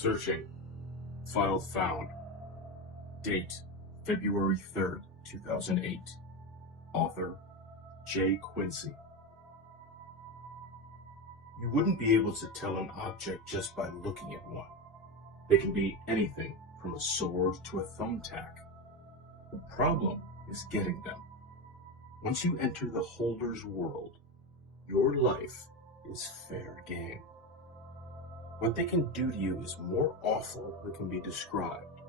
Searching. File found. Date, February 3rd, 2008. Author, J. Quincy. You wouldn't be able to tell an object just by looking at one. They can be anything from a sword to a thumbtack. The problem is getting them. Once you enter the holder's world, your life is fair game. What they can do to you is more awful than can be described.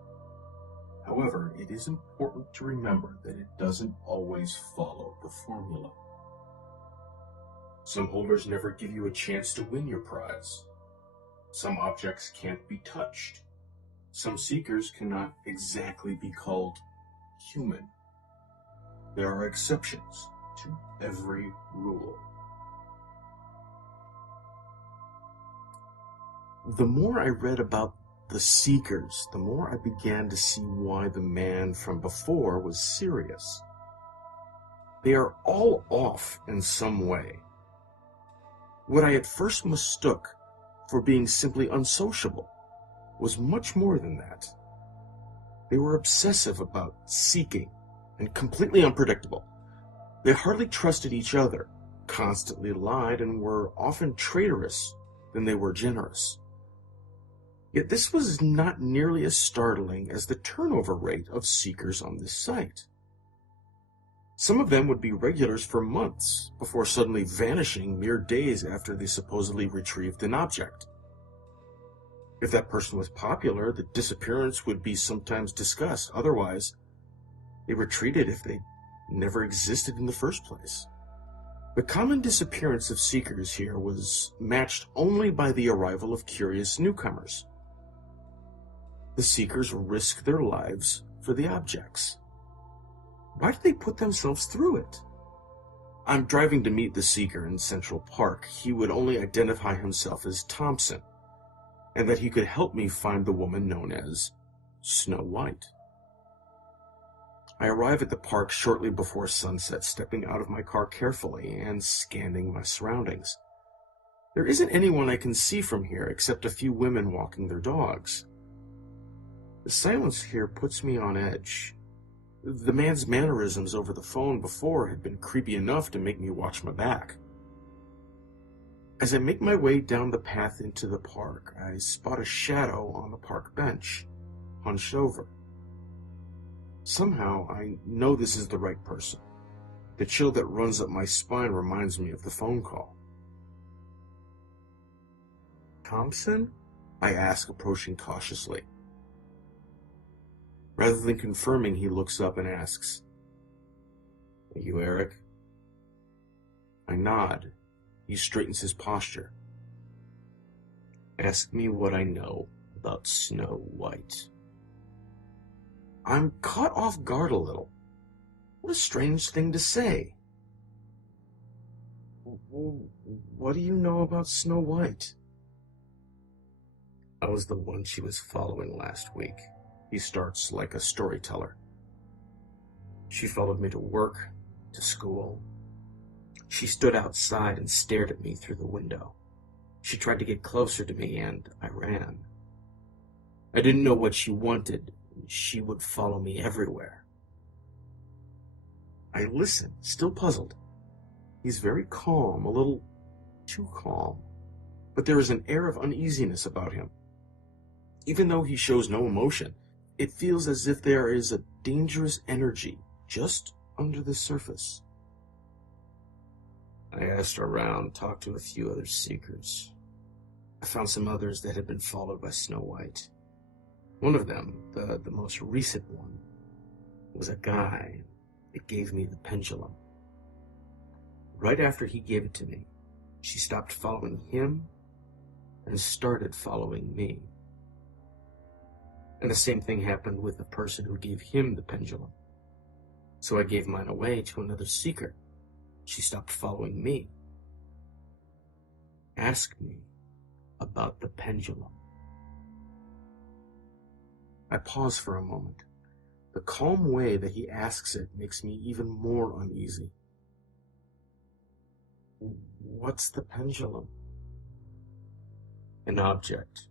However, it is important to remember that it doesn't always follow the formula. Some holders never give you a chance to win your prize. Some objects can't be touched. Some seekers cannot exactly be called human. There are exceptions to every rule. The more I read about the Seekers, the more I began to see why the man from before was serious. They are all off in some way. What I at first mistook for being simply unsociable was much more than that. They were obsessive about seeking and completely unpredictable. They hardly trusted each other, constantly lied, and were often traitorous than they were generous. Yet this was not nearly as startling as the turnover rate of seekers on this site. Some of them would be regulars for months before suddenly vanishing mere days after they supposedly retrieved an object. If that person was popular, the disappearance would be sometimes discussed. Otherwise, they retreated if they never existed in the first place. The common disappearance of seekers here was matched only by the arrival of curious newcomers. The seekers risk their lives for the objects. Why do they put themselves through it? I'm driving to meet the seeker in Central Park. He would only identify himself as Thompson, and that he could help me find the woman known as Snow White. I arrive at the park shortly before sunset, stepping out of my car carefully and scanning my surroundings. There isn't anyone I can see from here except a few women walking their dogs. The silence here puts me on edge. The man's mannerisms over the phone before had been creepy enough to make me watch my back. As I make my way down the path into the park, I spot a shadow on the park bench, hunched over. Somehow, I know this is the right person. The chill that runs up my spine reminds me of the phone call. "Thompson?" I ask, approaching cautiously. Rather than confirming, he looks up and asks, "Are you Eric?" I nod. He straightens his posture. "Ask me what I know about Snow White." I'm caught off guard a little. What a strange thing to say. "What do you know about Snow White?" "I was the one she was following last week." He starts like a storyteller. "She followed me to work, to school. She stood outside and stared at me through the window. She tried to get closer to me, and I ran. I didn't know what she wanted. She would follow me everywhere." I listen, still puzzled. He's very calm, a little too calm, but there is an air of uneasiness about him. Even though he shows no emotion, it feels as if there is a dangerous energy just under the surface. "I asked around, talked to a few other seekers. I found some others that had been followed by Snow White. One of them, the most recent one, was a guy that gave me the pendulum. Right after he gave it to me, she stopped following him and started following me. And the same thing happened with the person who gave him the pendulum. So I gave mine away to another seeker. She stopped following me. Ask me about the pendulum." I pause for a moment. The calm way that he asks it makes me even more uneasy. "What's the pendulum?" "An object.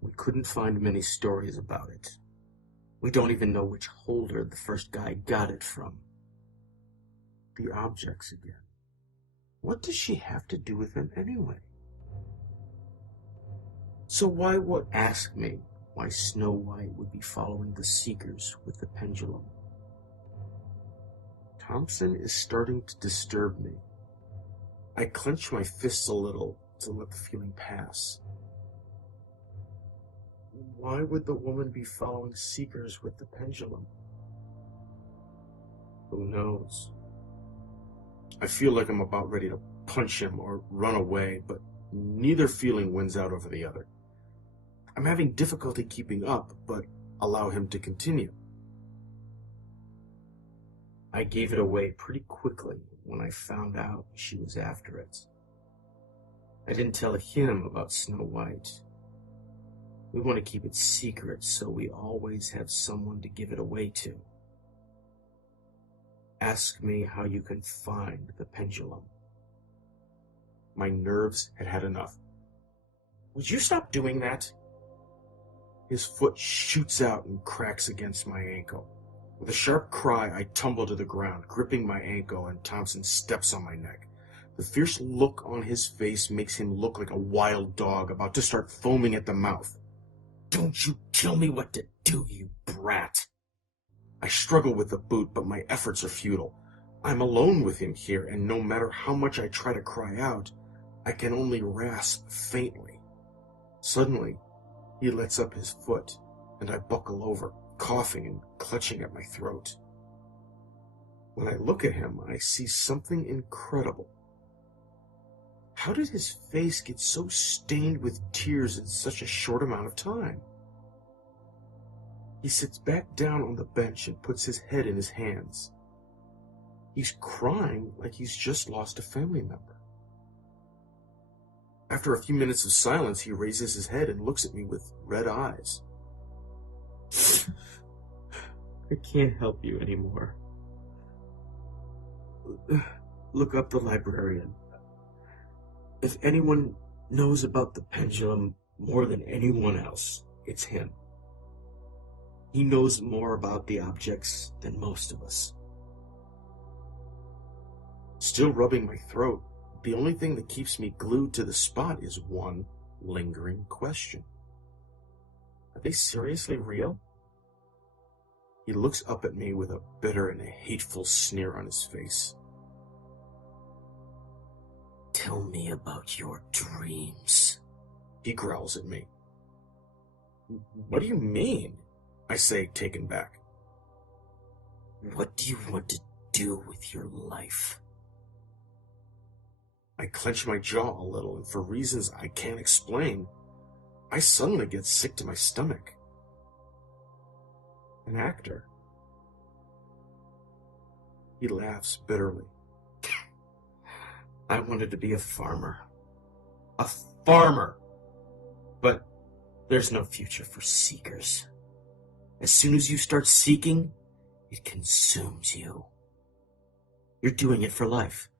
We couldn't find many stories about it. We don't even know which holder the first guy got it from. The objects again. What does she have to do with them anyway? So ask me why Snow White would be following the Seekers with the pendulum? Thompson is starting to disturb me. I clench my fists a little to let the feeling pass. Why would the woman be following Seekers with the pendulum? Who knows? I feel like I'm about ready to punch him or run away, but neither feeling wins out over the other. I'm having difficulty keeping up, but allow him to continue. I gave it away pretty quickly when I found out she was after it. I didn't tell him about Snow White. We want to keep it secret, so we always have someone to give it away to. Ask me how you can find the pendulum. My nerves had had enough. Would you stop doing that? His foot shoots out and cracks against my ankle. With a sharp cry, I tumble to the ground, gripping my ankle, and Thompson steps on my neck. The fierce look on his face makes him look like a wild dog about to start foaming at the mouth. Don't you tell me what to do, you brat! I struggle with the boot, but my efforts are futile. I'm alone with him here, and no matter how much I try to cry out, I can only rasp faintly. Suddenly, he lets up his foot, and I buckle over, coughing and clutching at my throat. When I look at him, I see something incredible. How did his face get so stained with tears in such a short amount of time? He sits back down on the bench and puts his head in his hands. He's crying like he's just lost a family member. After a few minutes of silence, he raises his head and looks at me with red eyes. I can't help you anymore. Look up the librarian. If anyone knows about the pendulum more than anyone else, it's him. He knows more about the objects than most of us. Still rubbing my throat, the only thing that keeps me glued to the spot is one lingering question. Are they seriously real? He looks up at me with a bitter and a hateful sneer on his face. Tell me about your dreams, he growls at me. What do you mean? I say, taken back. What do you want to do with your life? I clench my jaw a little, and for reasons I can't explain, I suddenly get sick to my stomach. An actor. He laughs bitterly. I wanted to be a farmer. A farmer! But there's no future for seekers. As soon as you start seeking, it consumes you. You're doing it for life.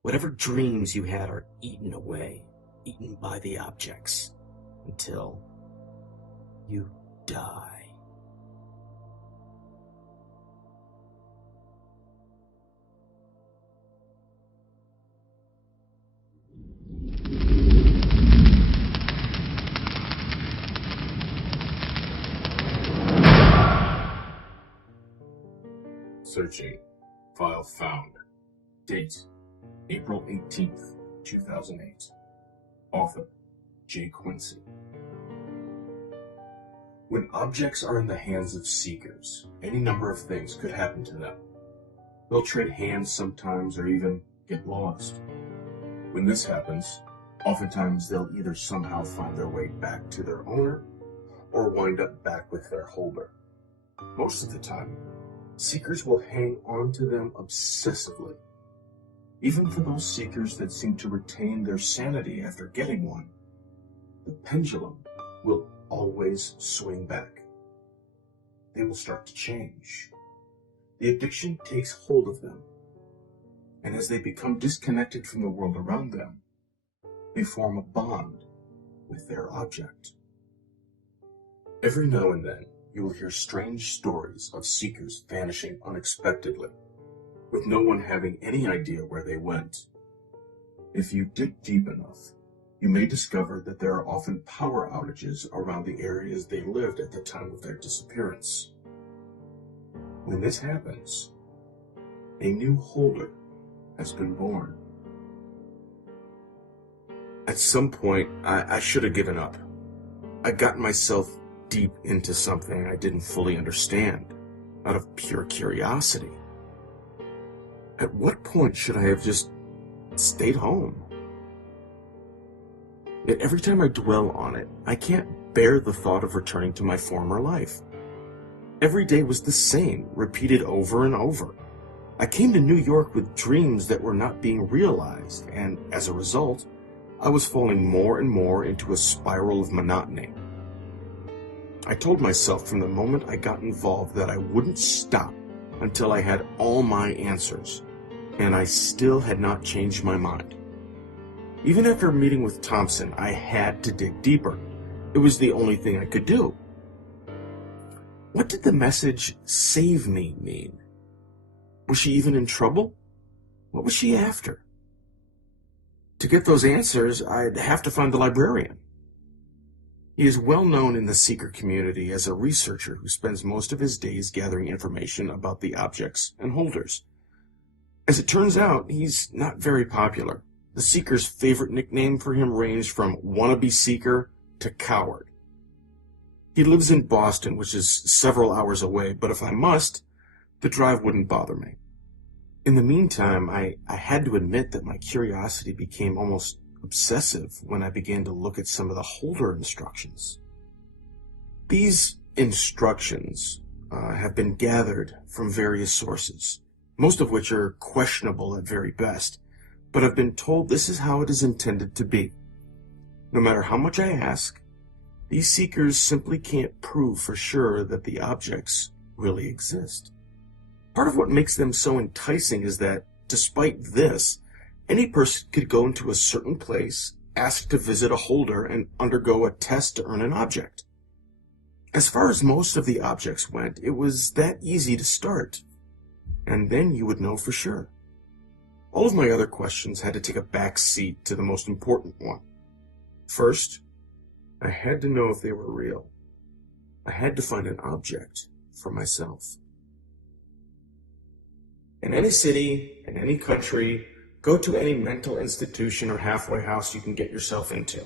Whatever dreams you had are eaten away, eaten by the objects, until you die. Searching. File found. Date: April 18th, 2008. Author: J. Quincy. When objects are in the hands of seekers, any number of things could happen to them. They'll trade hands sometimes or even get lost. When this happens, oftentimes they'll either somehow find their way back to their owner or wind up back with their holder. Most of the time, seekers will hang on to them obsessively. Even for those seekers that seem to retain their sanity after getting one, the pendulum will always swing back. They will start to change. The addiction takes hold of them, and as they become disconnected from the world around them, they form a bond with their object. Every now and then, you will hear strange stories of seekers vanishing unexpectedly, with no one having any idea where they went. If you dig deep enough, you may discover that there are often power outages around the areas they lived at the time of their disappearance. When this happens, a new holder has been born. At some point, I should have given up. I'd gotten myself deep into something I didn't fully understand, out of pure curiosity. At what point should I have just stayed home? Yet every time I dwell on it, I can't bear the thought of returning to my former life. Every day was the same, repeated over and over. I came to New York with dreams that were not being realized, and as a result, I was falling more and more into a spiral of monotony. I told myself from the moment I got involved that I wouldn't stop until I had all my answers, and I still had not changed my mind. Even after meeting with Thompson, I had to dig deeper. It was the only thing I could do. What did the message "save me" mean? Was she even in trouble? What was she after? To get those answers, I'd have to find the librarian. He is well known in the seeker community as a researcher who spends most of his days gathering information about the objects and holders. As it turns out, he's not very popular. The seeker's favorite nickname for him ranged from wannabe seeker to coward. He lives in Boston, which is several hours away, but if I must, the drive wouldn't bother me. In the meantime, I had to admit that my curiosity became almost obsessive when I began to look at some of the holder instructions. These instructions have been gathered from various sources, most of which are questionable at very best, but I've been told this is how it is intended to be. No matter how much I ask, these seekers simply can't prove for sure that the objects really exist. Part of what makes them so enticing is that, despite this, any person could go into a certain place, ask to visit a holder, and undergo a test to earn an object. As far as most of the objects went, it was that easy to start, and then you would know for sure. All of my other questions had to take a back seat to the most important one. First, I had to know if they were real. I had to find an object for myself. In any city, in any country, go to any mental institution or halfway house you can get yourself into.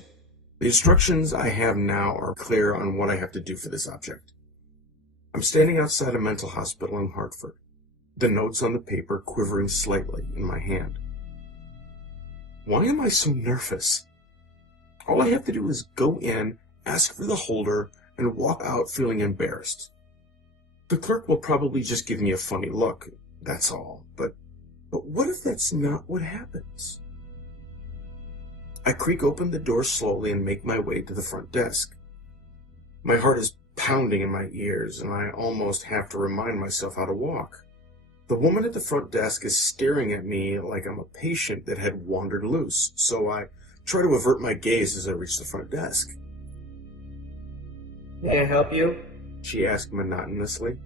The instructions I have now are clear on what I have to do for this object. I'm standing outside a mental hospital in Hartford, the notes on the paper quivering slightly in my hand. Why am I so nervous? All I have to do is go in, ask for the holder, and walk out feeling embarrassed. The clerk will probably just give me a funny look, that's all, but what if that's not what happens? I creak open the door slowly and make my way to the front desk. My heart is pounding in my ears, and I almost have to remind myself how to walk. The woman at the front desk is staring at me like I'm a patient that had wandered loose, so I try to avert my gaze as I reach the front desk. May I help you? She asked monotonously.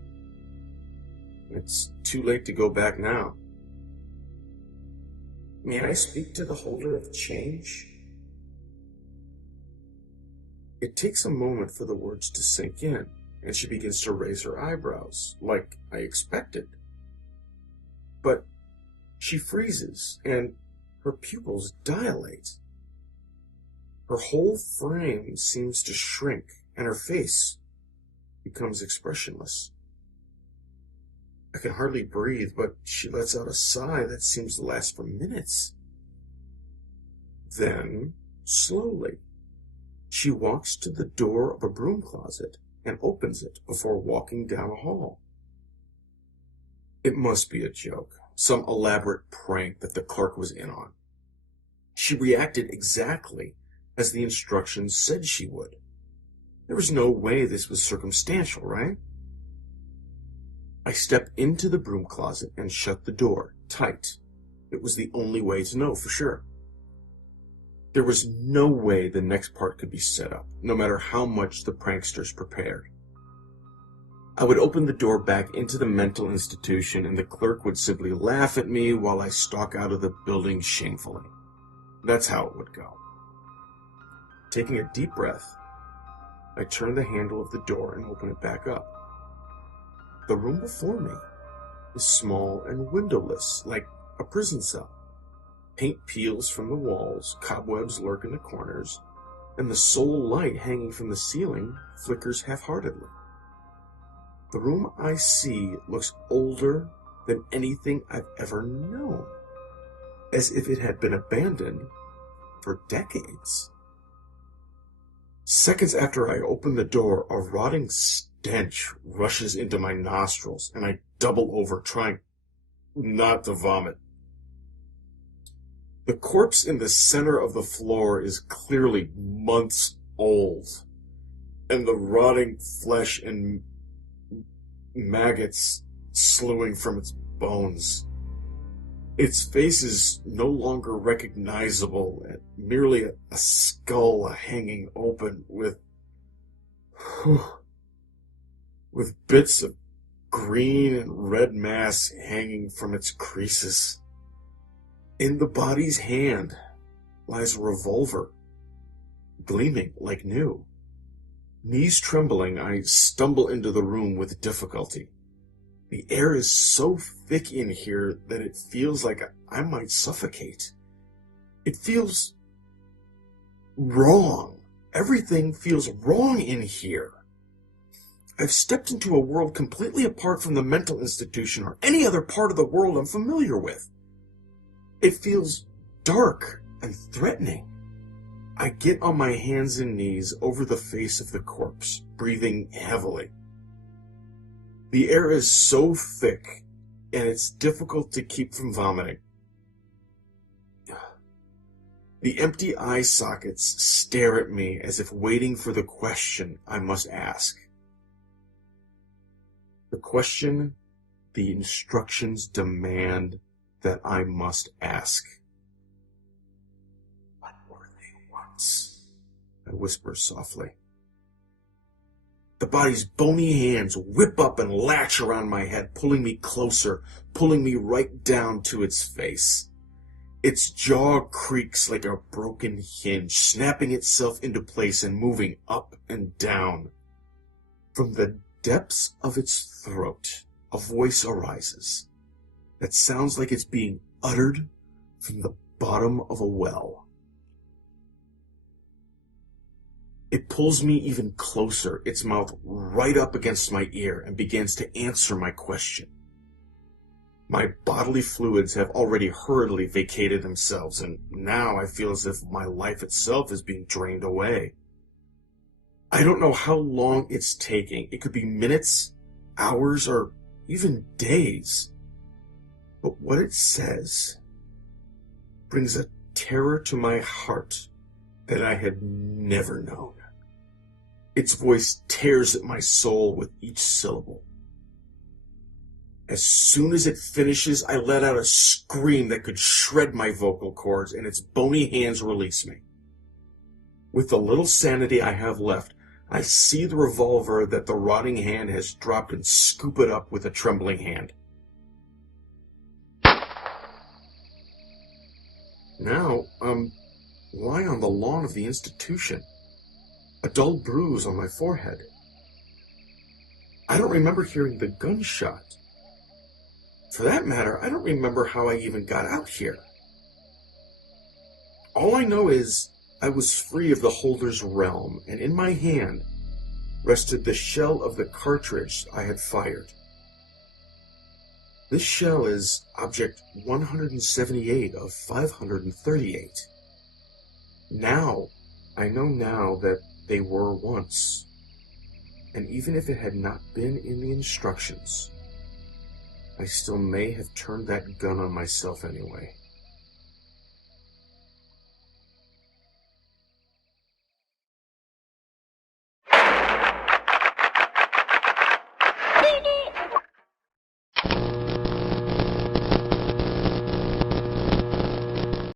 It's too late to go back now. May I speak to the holder of change? It takes a moment for the words to sink in, and she begins to raise her eyebrows, like I expected. But she freezes, and her pupils dilate. Her whole frame seems to shrink, and her face becomes expressionless. I can hardly breathe, but she lets out a sigh that seems to last for minutes. Then, slowly, she walks to the door of a broom closet and opens it before walking down a hall. It must be a joke, some elaborate prank that the clerk was in on. She reacted exactly as the instructions said she would. There was no way this was circumstantial, right? I stepped into the broom closet and shut the door tight. It was the only way to know for sure. There was no way the next part could be set up, no matter how much the pranksters prepared. I would open the door back into the mental institution, and the clerk would simply laugh at me while I stalk out of the building shamefully. That's how it would go. Taking a deep breath, I turn the handle of the door and open it back up. The room before me is small and windowless, like a prison cell. Paint peels from the walls, cobwebs lurk in the corners, and the sole light hanging from the ceiling flickers half-heartedly. The room I see looks older than anything I've ever known, as if it had been abandoned for decades. Seconds after I open the door, a rotting stench rushes into my nostrils, and I double over, trying not to vomit. The corpse in the center of the floor is clearly months old, and the rotting flesh and maggots slewing from its bones. Its face is no longer recognizable, merely a skull hanging open with bits of green and red mass hanging from its creases. In the body's hand lies a revolver, gleaming like new. Knees trembling, I stumble into the room with difficulty. The air is so thick in here that it feels like I might suffocate. It feels wrong. Everything feels wrong in here. I've stepped into a world completely apart from the mental institution or any other part of the world I'm familiar with. It feels dark and threatening. I get on my hands and knees over the face of the corpse, breathing heavily. The air is so thick, and it's difficult to keep from vomiting. The empty eye sockets stare at me as if waiting for the question I must ask. The question the instructions demand that I must ask. What were they once? I whisper softly. The body's bony hands whip up and latch around my head, pulling me closer, pulling me right down to its face. Its jaw creaks like a broken hinge, snapping itself into place and moving up and down. From the depths of its throat, a voice arises that sounds like it's being uttered from the bottom of a well. It pulls me even closer, its mouth right up against my ear, and begins to answer my question. My bodily fluids have already hurriedly vacated themselves, and now I feel as if my life itself is being drained away. I don't know how long it's taking. It could be minutes, hours, or even days. But what it says brings a terror to my heart that I had never known. Its voice tears at my soul with each syllable. As soon as it finishes, I let out a scream that could shred my vocal cords, and its bony hands release me. With the little sanity I have left, I see the revolver that the rotting hand has dropped and scoop it up with a trembling hand. Now, I'm lying on the lawn of the institution, a dull bruise on my forehead. I don't remember hearing the gunshot. For that matter, I don't remember how I even got out here. All I know is I was free of the holder's realm, and in my hand rested the shell of the cartridge I had fired. This shell is object 178 of 538. I know now that they were once, and even if it had not been in the instructions, I still may have turned that gun on myself anyway.